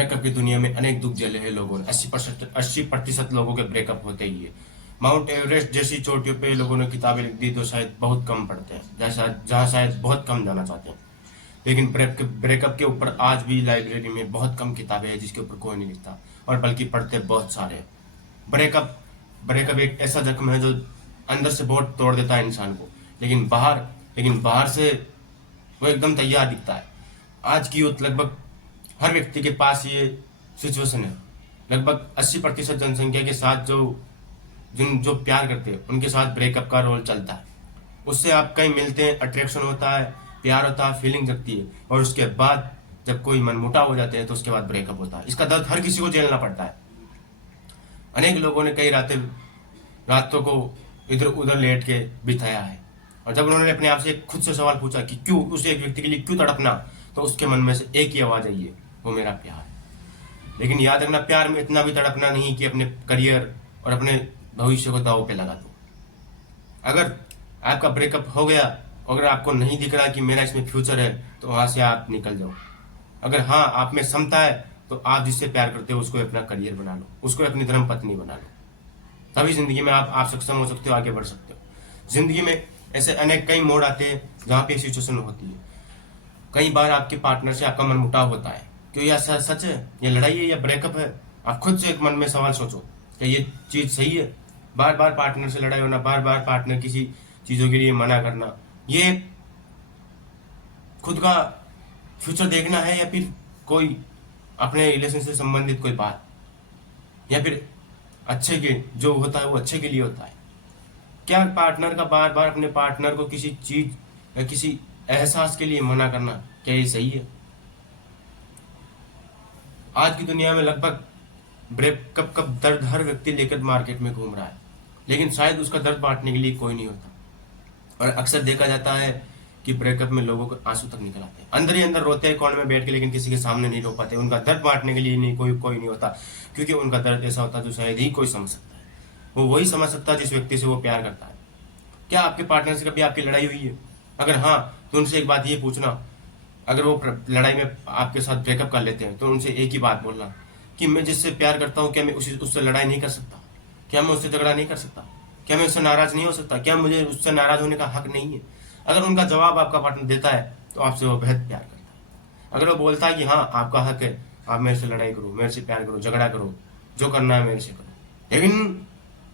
Breakup की दुनिया में अनेक दुख झेले हैं लोगों ने। 80% लोगों के ब्रेकअप होते ही है। माउंट एवरेस्ट जैसी चोटियों पे लोगों ने किताबें लिख दी तो शायद बहुत कम पढ़ते हैं, जैसा जहाँ शायद बहुत कम जाना चाहते हैं। लेकिन ब्रेकअप के ऊपर आज भी लाइब्रेरी में बहुत कम किताबें हैं जिसके ऊपर कोई नहीं लिखता, और बल्कि पढ़ते बहुत सारे हैं। ब्रेकअप ब्रेकअप एक ऐसा जख्म है जो अंदर से बहुत तोड़ देता है इंसान को, लेकिन बाहर से वो एकदम तैयार दिखता है। आज की यूथ लगभग हर व्यक्ति के पास ये सिचुएशन है। लगभग 80% जनसंख्या के साथ जो प्यार करते हैं उनके साथ ब्रेकअप का रोल चलता है। उससे आप कहीं मिलते हैं, अट्रैक्शन होता है, प्यार होता है, फीलिंग जगती है, और उसके बाद जब कोई मनमुटाव हो जाते हैं तो उसके बाद ब्रेकअप होता है। इसका दर्द हर किसी को झेलना पड़ता है। अनेक लोगों ने कई रातों को इधर उधर लेट के बिताया है, और जब उन्होंने अपने आप से खुद से सवाल पूछा कि क्यों उस एक व्यक्ति के लिए क्यों तड़पना, तो उसके मन में से एक ही आवाज आई है, वो मेरा प्यार। लेकिन याद रखना, प्यार में इतना भी तड़पना नहीं कि अपने करियर और अपने भविष्य को दांव पे लगा दो। अगर आपका ब्रेकअप हो गया, अगर आपको नहीं दिख रहा कि मेरा इसमें फ्यूचर है, तो वहां से आप निकल जाओ। अगर हाँ आप में क्षमता है तो आप जिससे प्यार करते हो उसको अपना करियर बना लो, उसको अपनी धर्म पत्नी बना लो। तभी जिंदगी में आप सक्षम हो सकते हो, आगे बढ़ सकते हो। जिंदगी में ऐसे अनेक कई मोड़ आते हैं जहाँ पे सिचुएशन होती है। कई बार आपके पार्टनर से आपका मनमुटाव होता है, क्यों यह सच है, ये लड़ाई है या ब्रेकअप है। आप खुद से एक मन में सवाल सोचो कि ये चीज सही है। बार बार पार्टनर से लड़ाई होना, बार बार पार्टनर किसी चीजों के लिए मना करना, ये खुद का फ्यूचर देखना है या फिर कोई अपने रिलेशन से संबंधित कोई बात, या फिर अच्छे के जो होता है वो अच्छे के लिए होता है। क्या पार्टनर का बार बार अपने पार्टनर को किसी चीज या किसी एहसास के लिए मना करना, क्या ये सही है? आज की दुनिया में लगभग ब्रेकअप का दर्द हर व्यक्ति लेकर मार्केट में घूम रहा है, लेकिन शायद उसका दर्द बांटने के लिए कोई नहीं होता। और अक्सर देखा जाता है कि ब्रेकअप में लोगों को आंसू तक निकल आते हैं, अंदर ही अंदर रोते हैं कोने में बैठ के, लेकिन किसी के सामने नहीं रो पाते। उनका दर्द बांटने के लिए नहीं कोई नहीं होता, क्योंकि उनका दर्द ऐसा होता है जो शायद ही कोई समझ सकता है। वो वही समझ सकता है जिस व्यक्ति से वो प्यार करता है। क्या आपके पार्टनर से कभी आपकी लड़ाई हुई है? अगर हाँ, तो उनसे एक बात ये पूछना, अगर वो लड़ाई में आपके साथ ब्रेकअप कर लेते हैं तो उनसे एक ही बात बोलना कि मैं जिससे प्यार करता हूँ, क्या मैं उससे लड़ाई नहीं कर सकता? क्या मैं उससे झगड़ा नहीं कर सकता? क्या मैं उससे नाराज नहीं हो सकता? क्या मुझे उससे नाराज होने का हक नहीं है? अगर उनका जवाब आपका पार्टनर देता है तो आपसे वो बेहद प्यार करता है। अगर वो बोलता है कि हाँ आपका हक है, आप मेरे से लड़ाई करो, मेरे से प्यार करो, झगड़ा करो, जो करना है मेरे से करो, लेकिन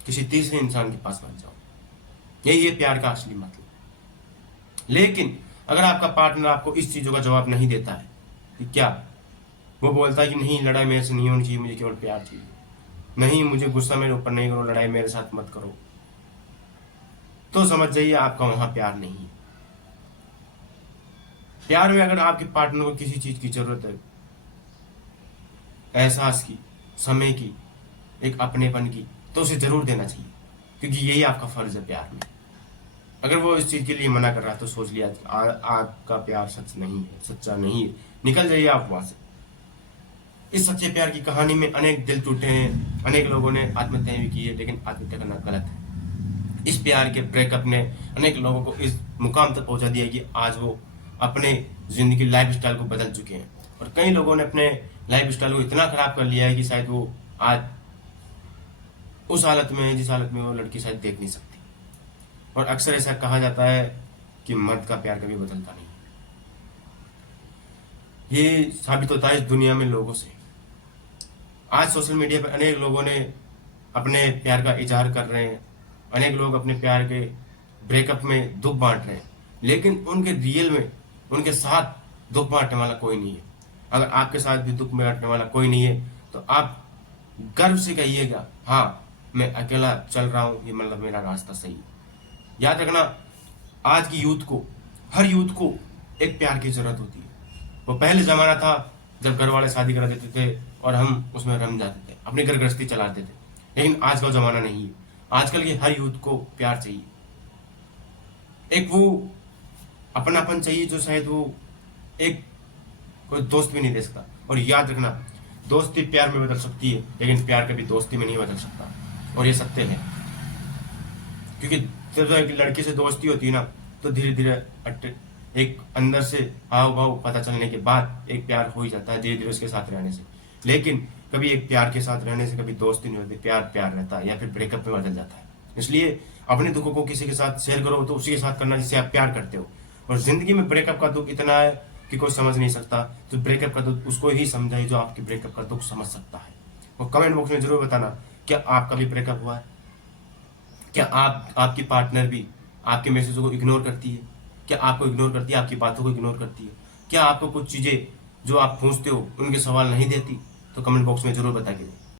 किसी तीसरे इंसान के पास मत जाओ, यही है प्यार का असली मतलब। लेकिन अगर आपका पार्टनर आपको इस चीजों का जवाब नहीं देता है कि क्या, वो बोलता है कि नहीं लड़ाई मेरे से नहीं होनी चाहिए, मुझे केवल प्यार चाहिए, नहीं मुझे गुस्सा मेरे ऊपर नहीं करो, लड़ाई मेरे साथ मत करो, तो समझ जाइए आपका वहां प्यार नहीं है। प्यार में अगर आपके पार्टनर को किसी चीज की जरूरत है, एहसास की, समय की, एक अपनेपन की, तो उसे जरूर देना चाहिए, क्योंकि यही आपका फर्ज है प्यार में। अगर वो इस चीज के लिए मना कर रहा है तो सोच लिया आपका प्यार सच नहीं है, सच्चा नहीं है, निकल जाइए आप वहां से। इस सच्चे प्यार की कहानी में अनेक दिल टूटे हैं, अनेक लोगों ने आत्महत्या भी की है, लेकिन आत्महत्या करना गलत है। इस प्यार के ब्रेकअप ने अनेक लोगों को इस मुकाम तक पहुंचा दिया कि आज वो अपने जिंदगी लाइफ स्टाइल को बदल चुके हैं, और कई लोगों ने अपने लाइफ स्टाइल को इतना खराब कर लिया है कि शायद वो आज उस हालत में है जिस हालत में वो लड़की शायद देख नहीं सकती। और अक्सर ऐसा कहा जाता है कि मर्द का प्यार कभी बदलता नहीं। ये साबित होता है इस दुनिया में लोगों से। आज सोशल मीडिया पर अनेक लोगों ने अपने प्यार का इजहार कर रहे हैं, अनेक लोग अपने प्यार के ब्रेकअप में दुख बांट रहे हैं, लेकिन उनके रियल में उनके साथ दुख बांटने वाला कोई नहीं है। अगर आपके साथ भी दुख बांटने वाला कोई नहीं है तो आप गर्व से कहिएगा, हाँ मैं अकेला चल रहा हूं, ये मतलब मेरा रास्ता सही है। याद रखना, आज की यूथ को, हर यूथ को एक प्यार की जरूरत होती है। वो पहले जमाना था जब घर वाले शादी करा देते थे और हम उसमें रम जाते थे, अपनी घर गृहस्थी चलाते थे, लेकिन आज का जमाना नहीं है। आजकल के हर यूथ को प्यार चाहिए, एक वो अपनापन चाहिए जो शायद वो एक कोई दोस्त भी नहीं दे सकता। और याद रखना, दोस्ती प्यार में बदल सकती है, लेकिन प्यार कभी दोस्ती में नहीं बदल सकता, और ये सत्य है। क्योंकि जब एक लड़की से दोस्ती होती है ना, तो धीरे धीरे एक अंदर से हाव भाव पता चलने के बाद एक प्यार हो ही जाता है, धीरे धीरे उसके साथ रहने से। लेकिन कभी एक प्यार के साथ रहने से कभी दोस्ती नहीं होती, प्यार प्यार रहता है या फिर ब्रेकअप में बदल जाता है। इसलिए अपने दुखों को किसी के साथ शेयर करो तो उसी के साथ करना जिससे आप प्यार करते हो। और जिंदगी में ब्रेकअप का दुख इतना है कि कोई समझ नहीं सकता, तो ब्रेकअप का दुख उसको ही समझाइए जो आपके ब्रेकअप का दुख समझ सकता है। और कमेंट बॉक्स में जरूर बताना, क्या आपका भी ब्रेकअप हुआ है? क्या आपकी पार्टनर भी आपके मैसेजों को इग्नोर करती है? क्या आपको इग्नोर करती है, आपकी बातों को इग्नोर करती है? क्या आपको कुछ चीज़ें जो आप पूछते हो उनके सवाल नहीं देती? तो कमेंट बॉक्स में जरूर बताइए।